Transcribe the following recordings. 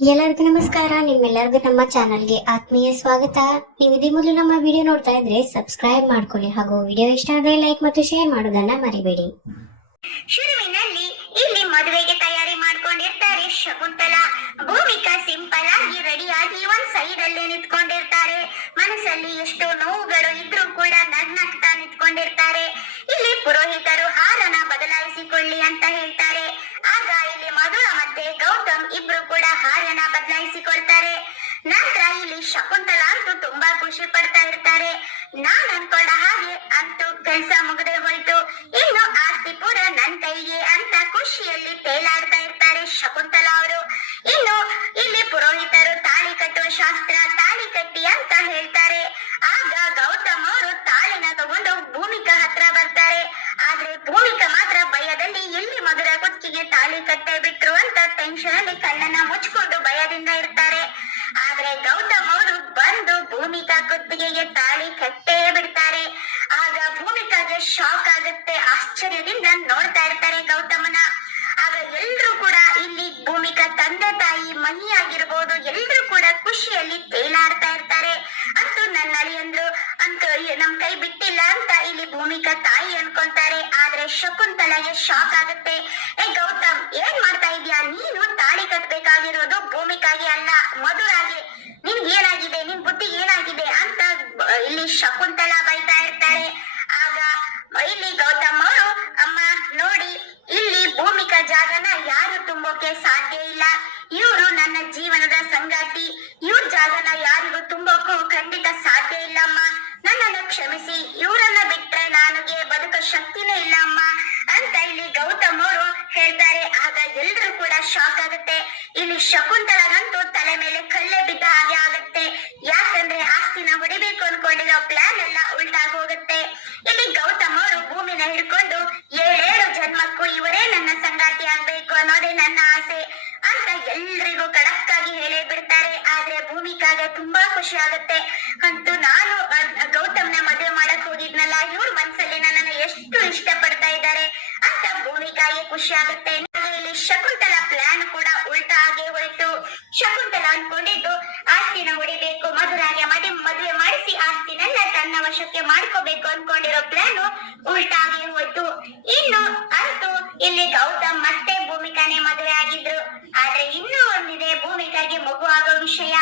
ಎಲ್ಲರಿಗೂ ನಮಸ್ಕಾರ. ನಿಮ್ಮೆಲ್ಲರಿಗೂ ನಮ್ಮ ಚಾನಲ್ಗೆ ಆತ್ಮೀಯ ಸ್ವಾಗತ. ನೀವು ಇದೇ ಮೊದಲು ನಮ್ಮ ವಿಡಿಯೋ ನೋಡ್ತಾ ಇದ್ರೆ ಸಬ್ಸ್ಕ್ರೈಬ್ ಮಾಡ್ಕೊಳ್ಳಿ ಹಾಗೂ ವಿಡಿಯೋ ಇಷ್ಟ ಆದ್ರೆ ಲೈಕ್ ಮತ್ತು ಶೇರ್ ಮಾಡೋದನ್ನ ಮರಿಬೇಡಿ. ಶುರುವಿನಲ್ಲಿ ಇಲ್ಲಿ ಮದುವೆಗೆ ತಯಾರಿ ಮಾಡ್ಕೊಂಡಿರ್ತಾರೆ ಶಕುಂತಲಾ. ಭೂಮಿಕಾ ಸಿಂಪಲ್ ಆಗಿ ರೆಡಿಯಾಗಿ ಒಂದ್ ಸೈಡ್ ಅಲ್ಲಿ ನಿಂತ್ಕೊಂಡಿರ್ತಾರೆ. ಮನಸ್ಸಲ್ಲಿ ಎಷ್ಟೋ ನೋವುಗಳು ಇದ್ರೂ ಕೂಡ ನಗ್ನಗ್ತಾ ನಿಂತ್ಕೊಂಡಿರ್ತಾರೆ. ಇಲ್ಲಿ ಪುರೋಹಿತರು ಹಾರನ ಬದಲಾಯಿಸಿಕೊಳ್ಳಿ ಅಂತ ಹೇಳ್ತಾರೆ ಆಗ ಮಧುರ ಮತ್ತೆ ಗೌತಮ್ ಇಬ್ರು ಕೂಡ ಹಾಡನ್ನ ಬದಲಾಯಿಸಿಕೊಳ್ತಾರೆ. ನಂತರ ಇಲ್ಲಿ ಶಕುಂತಲಾ ಅಂತೂ ತುಂಬಾ ಖುಷಿ ಪಡ್ತಾ ಇರ್ತಾರೆ. ನಾನ್ ಅನ್ಕೊಂಡ ಹಾಗೆ ಅಂತೂ ಕೆಲಸ ಮುಗದೆ ಹೋಯ್ತು. ಇನ್ನು ಆಸ್ತಿ ಪೂರ ನನ್ ಕೈಗೆ ಅಂತ ಖುಷಿಯಲ್ಲಿ ತೇಲಾಡ್ತಾ ಇರ್ತಾರೆ ಶಕುಂತಲಾ ಅವರು. ಇನ್ನು ಇಲ್ಲಿ ಪುರೋಹಿತರು ತಾಳಿ ಕಟ್ಟುವ ಶಾಸ್ತ್ರ, ತಾಳಿ ಕಟ್ಟಿ ಅಂತ ಹೇಳ್ತಾರೆ. ಆಗ ಗೌತಮ್ ಅವರು ತಾಳಿನ ತಗೊಂಡು ಭೂಮಿಕಾ ಹತ್ರ ಬರ್ತಾರೆ. ಆದ್ರೆ ಭೂಮಿಕಾ ಮಾತ್ರ ಭಯದಲ್ಲಿ ಎಲ್ಲಿ ಮಧುರ ಕುತ್ತಿಗೆ ತಾಳಿ ಕಟ್ಟೆ ಬಿಟ್ರು ಅಂತ ಟೆನ್ಷನ್ ಅಲ್ಲಿ ಕಣ್ಣನ್ನ ಮುಚ್ಕೊಂಡು ಭಯದಿಂದ ಇರ್ತಾರೆ. ಆದ್ರೆ ಗೌತಮ್ ಅವರು ಬಂದು ಭೂಮಿಕಾ ಕುತ್ತಿಗೆಗೆ ತಾಳಿ ಕಟ್ಟೆ ಬಿಡ್ತಾರೆ. ಆಗ ಭೂಮಿಕಾಗೆ ಶಾಕ್ ಆಗುತ್ತೆ, ಆಶ್ಚರ್ಯದಿಂದ ನೋಡ್ತಾ ಇರ್ತಾರೆ ಗೌತಮನ. ಆಗ ಎಲ್ರು ಕೂಡ ಇಲ್ಲಿ ಭೂಮಿಕಾ ತಂದೆ ತಾಯಿ ಮಹಿ ಆಗಿರ್ಬೋದು ಎಲ್ರು ಕೂಡ ಖುಷಿಯಲ್ಲಿ ತೇಲಾಡ್ತಾ ಇರ್ತಾರೆ. ಅಂತೂ ನನ್ನ ಅಳಿಯಂದ್ರು ಅಂತೂ ನಮ್ ಕೈ ಬಿಟ್ಟಿಲ್ಲ ಅಂತ ಇಲ್ಲಿ ಭೂಮಿಕಾ ತಾಯಿ ಅನ್ಕೊಂತಾರೆ. ಆದ್ರೆ ಶಕುಂತಲಾಗೆ ಶಾಕ್ ಆಗುತ್ತೆ. ಏನ್ ಮಾಡ್ತಾ ಇದೀಯಾ? ನೀನು ತಾಳಿ ಕಟ್ಬೇಕಾಗಿರೋದು ಭೂಮಿಕಾಗಿ ಅಲ್ಲ ಮಧುರಾಗಿ ನಿನ್ಗೆ ಏನಾಗಿದೆ? ನಿನ್ ಬುದ್ಧಿ ಏನಾಗಿದೆ ಅಂತ ಇಲ್ಲಿ ಶಕುಂತಲಾ ಬೈತಾ ಇರ್ತಾರೆ ಆಗ ಇಲ್ಲಿ ಗೌತಮ್ ಅವರು, ಅಮ್ಮ, ನೋಡಿ, ಇಲ್ಲಿ ಭೂಮಿಕಾ ಜಾಗನ ಯಾರು ತುಂಬೋಕೆ ಸಾಧ್ಯ ಇಲ್ಲ. ಇವರು ನನ್ನ ಜೀವನದ ಸಂಗಾತಿ. ಇವ್ರ ಜಾಗನ ಯಾರಿಗೂ ತುಂಬೋಕು ಖಂಡಿತ ಸಾಧ್ಯ ಇಲ್ಲಮ್ಮ. ನನ್ನನ್ನು ಕ್ಷಮಿಸಿ. ಇವರನ್ನ ಬಿಟ್ರೆ ನನಗೆ ಬದುಕ ಶಕ್ತಿನೇ ಇಲ್ಲ ಅಮ್ಮ ಅಂತ ಇಲ್ಲಿ ಗೌತಮ್ ಅವರು ಹೇಳ್ತಾರೆ. ಆಗ ಎಲ್ರು ಕೂಡ ಶಾಕ್ ಆಗುತ್ತೆ. ಇಲ್ಲಿ ಶಕುಂತಲಗಂತೂ ತಲೆ ಮೇಲೆ ಕಲ್ಲೆ ಬಿದ್ದ ಹಾಗೆ ಆಗುತ್ತೆ. ಯಾಕಂದ್ರೆ ಆಸ್ತಿನ ಹೊಡಿಬೇಕು ಅನ್ಕೊಂಡಿರೋ ಪ್ಲಾನ್ ಎಲ್ಲ ಉಲ್ಟಾಗಿ ಹೋಗುತ್ತೆ ಇಲ್ಲಿ ಗೌತಮ್ ಅವರು ಭೂಮಿನ ಹಿಡ್ಕೊಂಡು ಏಳೇಳು ಜನ್ಮಕ್ಕೂ ಇವರೇ ನನ್ನ ಸಂಗಾತಿ ಆಗ್ಬೇಕು ಅನ್ನೋದೇ ನನ್ನ ಆಸೆ ಅಂತ ಎಲ್ರಿಗೂ ಕಡಕ್ಕಾಗಿ ಹೇಳೇ ಬಿಡ್ತಾರೆ. ಆದ್ರೆ ಭೂಮಿಕಾಗೆ ತುಂಬಾ ಖುಷಿ ಆಗುತ್ತೆ. ಅಂತೂ ನಾನು ಅದ್- ಗೌತಮ್ನ ಮದುವೆ ಮಾಡಕ್ ಹೋಗಿದ್ನಲ್ಲ ಇವ್ರ ಮನ್ಸಲ್ಲಿ ನನ್ನನ್ನು ಎಷ್ಟು ಇಷ್ಟ ಪಡ್ತಾ ಇದ್ದಾರೆ ಅಂತ ಭೂಮಿಕಾಗೆ ಖುಷಿ ಆಗುತ್ತೆ. ಇಲ್ಲಿ ಶಕುಂತಲಾ ಪ್ಲಾನ್ ಕೂಡ ಉಲ್ಟಾ ಆಗಿ ಹೊಯ್ತು. ಶಕುಂತಲಾ ಅನ್ಕೊಂಡಿದ್ದು, ಆಸ್ತಿನ ಹೊಡಿಬೇಕು ಮಧುರಾಯ ಮದುವೆ ಮಾಡಿಸಿ, ಆಸ್ತಿನೆಲ್ಲ ತನ್ನ ವಶಕ್ಕೆ ಮಾಡ್ಕೋಬೇಕು ಅನ್ಕೊಂಡಿರೋ ಪ್ಲಾನ್ ಉಲ್ಟಾ ಆಗಿ ಹೋಯ್ತು ಇನ್ನು ಅಂತೂ ಇಲ್ಲಿ ಗೌತಮ್ ಮತ್ತೆ ಭೂಮಿಕಾನೇ ಮದುವೆ ಆಗಿದ್ರು ಆದ್ರೆ ಇನ್ನೂ ಒಂದಿದೆ ಭೂಮಿಕಾಗೆ ಮಗು ಆಗೋ ವಿಷಯ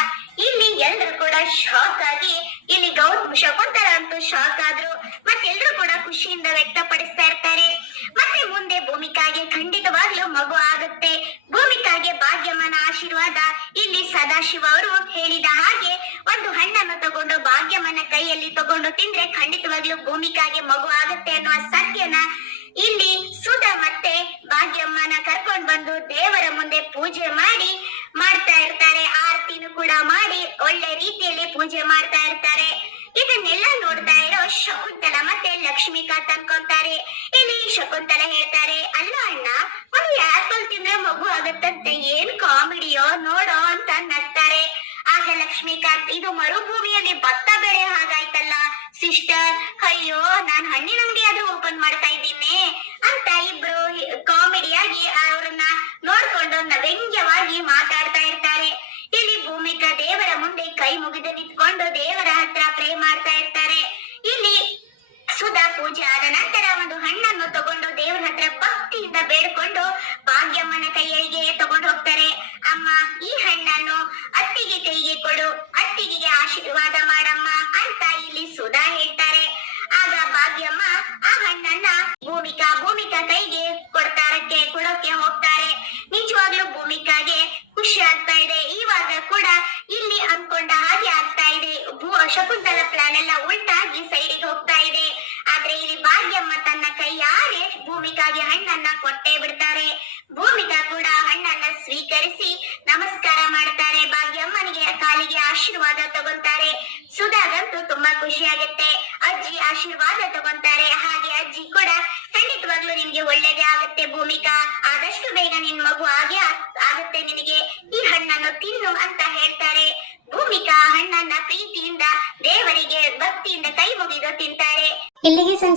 ಇಲ್ಲಿ ಎಲ್ರು ಕೂಡ ಶಾಕ್ ಆಗಿ ಇಲ್ಲಿ ಗೌತಮ್ ಶಕುಂತಲ ಅಂತೂ ಶಾಕ್ ಆದ್ರು, ಮತ್ತೆಲ್ರು ಕೂಡ ಖುಷಿಯಿಂದ ವ್ಯಕ್ತಪಡಿಸ್ತಾ ಇರ್ತಾರೆ. ಮತ್ತೆ ಮುಂದೆ ಭೂಮಿಕಾಗೆ ಖಂಡಿತವಾಗ್ಲೂ ಮಗು ಆಗುತ್ತೆ. ಭೂಮಿಕಾಗೆ ಭಾಗ್ಯಮ್ಮನ ಆಶೀರ್ವಾದ ಇಲ್ಲಿ ಸದಾಶಿವ ಅವರು ಹೇಳಿದ ಹಾಗೆ ಒಂದು ಹಣ್ಣನ್ನು ತಗೊಂಡು ಭಾಗ್ಯಮ್ಮನ ಕೈಯಲ್ಲಿ ತಗೊಂಡು ತಿಂದ್ರೆ ಖಂಡಿತವಾಗ್ಲೂ ಭೂಮಿಕಾಗೆ ಮಗು ಆಗುತ್ತೆ ಅನ್ನುವ ಸತ್ಯನ ಇಲ್ಲಿ ಸುಧ ಮತ್ತೆ ಭಾಗ್ಯಮ್ಮನ ಕರ್ಕೊಂಡು ಬಂದು ದೇವರ ಮುಂದೆ ಪೂಜೆ ಮಾಡಿ ಮಾಡ್ತಾ ಇರ್ತಾರೆ. ಮಾಡಿ ಒಳ್ಳೆ ರೀತಿಯಲ್ಲಿ ಪೂಜೆ ಮಾಡ್ತಾ ಇರ್ತಾರೆ. ಇದನ್ನೆಲ್ಲ ನೋಡ್ತಾ ಇರೋ ಶಕುಂತಲ ಮತ್ತೆ ಲಕ್ಷ್ಮೀಕಾಂತ್ ಅನ್ಕೊಂತಾರೆ ಇಲ್ಲಿ ಶಕುಂತಲ ಹೇಳ್ತಾರೆ, ಅಲ್ಲ ಅಣ್ಣ, ಒಂದು ಆಪಲ್ ತಿಂದ್ರೆ ಮಗು ಆಗುತ್ತಂತೆ, ಏನ್ ಕಾಮಿಡಿಯೋ ನೋಡೋ ಅಂತ ನಗ್ತಾರೆ ಆಗ ಲಕ್ಷ್ಮೀಕಾಂತ್ ಇದು ಮರುಭೂಮಿಯಲ್ಲಿ ಭತ್ತ ಬೆಳೆ ಹಾಗಾಯ್ತಲ್ಲ ಸಿಸ್ಟರ್ ಅಯ್ಯೋ, ನಾನ್ ಹಣ್ಣಿನ ಅಂಗಡಿ ಆದ್ರೂ ಓಪನ್ ಮಾಡ್ತಾ ಇದ್ದೀನಿ ಅಂತ ಇಬ್ರು ಕಾಮಿಡಿಯಾಗಿ ಅವ್ರನ್ನ ನೋಡ್ಕೊಂಡು ವ್ಯಂಗ್ಯವಾಗಿ ಮಾತಾಡ್ತಾ ಇರ್ತಾರೆ ಇಲ್ಲಿ ಭೂಮಿಕಾ ದೇವರ ಮುಂದೆ ಕೈ ಮುಗಿದು ನಿಂತ್ಕೊಂಡು ದೇವರ ಹತ್ರ ಪ್ರೇ ಮಾಡ್ತಾ ಇರ್ತಾರೆ ಇಲ್ಲಿ ಸುಧಾ ಪೂಜೆ ನಂತರ ಒಂದು ಹಣ್ಣನ್ನು ತಗೊಂಡು ದೇವರ ಹತ್ರ ಭಕ್ತಿಯಿಂದ ಬೇಡ್ಕೊಂಡು ಭಾಗ್ಯಮ್ಮನ ಕೈಯಲ್ಲಿ ತಗೊಂಡು ಹೋಗ್ತಾರೆ. ಅಮ್ಮ, ಈ ಹಣ್ಣನ್ನು ಅತ್ತಿಗೆ ಕೈಗೆ ಕೊಡು. ಅತ್ತಿಗೆಗೆ ಆಶೀರ್ವಾದ ಮಾಡಮ್ಮ ಅಂತ ಇಲ್ಲಿ ಸುಧಾ ಹೇಳ್ತಾರೆ ಆಗ ಭಾಗ್ಯಮ್ಮ ಆ ಹಣ್ಣನ್ನ ಭೂಮಿಕಾ ಭೂಮಿಕಾ ಕೈಗೆ ಕೊಡ್ತಾರಕ್ಕೆ ಕೊಡೋಕೆ ಹೋಗ್ತಾರೆ ನಿಜವಾಗ್ಲೂ ಭೂಮಿಕಾಗೆ ಖುಷಿ ಆಗ್ತಾ ಇದೆ ಇವಾಗ ಕೂಡ ಇಲ್ಲಿ ಅನ್ಕೊಂಡ ಹಾಗೆ ಆಗ್ತಾ ಇದೆ ಭೂ ಶಕುಂತಲ ಪ್ಲಾನ್ ಎಲ್ಲ ಉಲ್ಟಾಗಿ ಸೈಡಿಗೆ ಹೋಗ್ತಾ ಇದೆ ಆದ್ರೆ ಇಲ್ಲಿ ಭಾಗ್ಯಮ್ಮ ತನ್ನ ಕೈಯಾರೆ ಭೂಮಿಕಾಗೆ ಹಣ್ಣನ್ನ ಕೊಟ್ಟೇ ಬಿಡ್ತಾರೆ. ಭೂಮಿಗ ಕೂಡ ಹಣ್ಣನ್ನ ಸ್ವೀಕರಿಸಿ ನಮಸ್ಕಾರ ಮಾಡ್ತಾರೆ. ಭಾಗ್ಯಮ್ಮನಿಗೆ ಕಾಲಿಗೆ ಆಶೀರ್ವಾದ ತಗೊಂತಾರೆ. ಸುಧಾಗಂತೂ ತುಂಬಾ ಖುಷಿಯಾಗುತ್ತೆ. ಅಜ್ಜಿ ಆಶೀರ್ವಾದ ತಗೊಂತಾರೆ. ಹಾಗೆ ಅಜ್ಜಿ ಕೂಡ ಖಂಡಿತವಾಗ್ಲೂ ನಿಮ್ಗೆ ಒಳ್ಳೇದೇ ಆಗುತ್ತೆ ಭೂಮಿಕಾ ಆದಷ್ಟು ಬೇಗ ನಿನ್ ಮಗು ಹಾಗೆ ಆಗುತ್ತೆ ನಿನಗೆ. ಈ ಹಣ್ಣನ್ನು ತಿನ್ನು ಅಂತ ಹೇಳ್ತಾರೆ. ಭೂಮಿಕಾ ಹಣ್ಣನ್ನ ಪ್ರೀತಿಯಿಂದ ದೇವರಿಗೆ ಭಕ್ತಿಯಿಂದ ಕೈ ಮುಗಿದು ತಿಂತಾರೆ ಇಲ್ಲಿಗೆ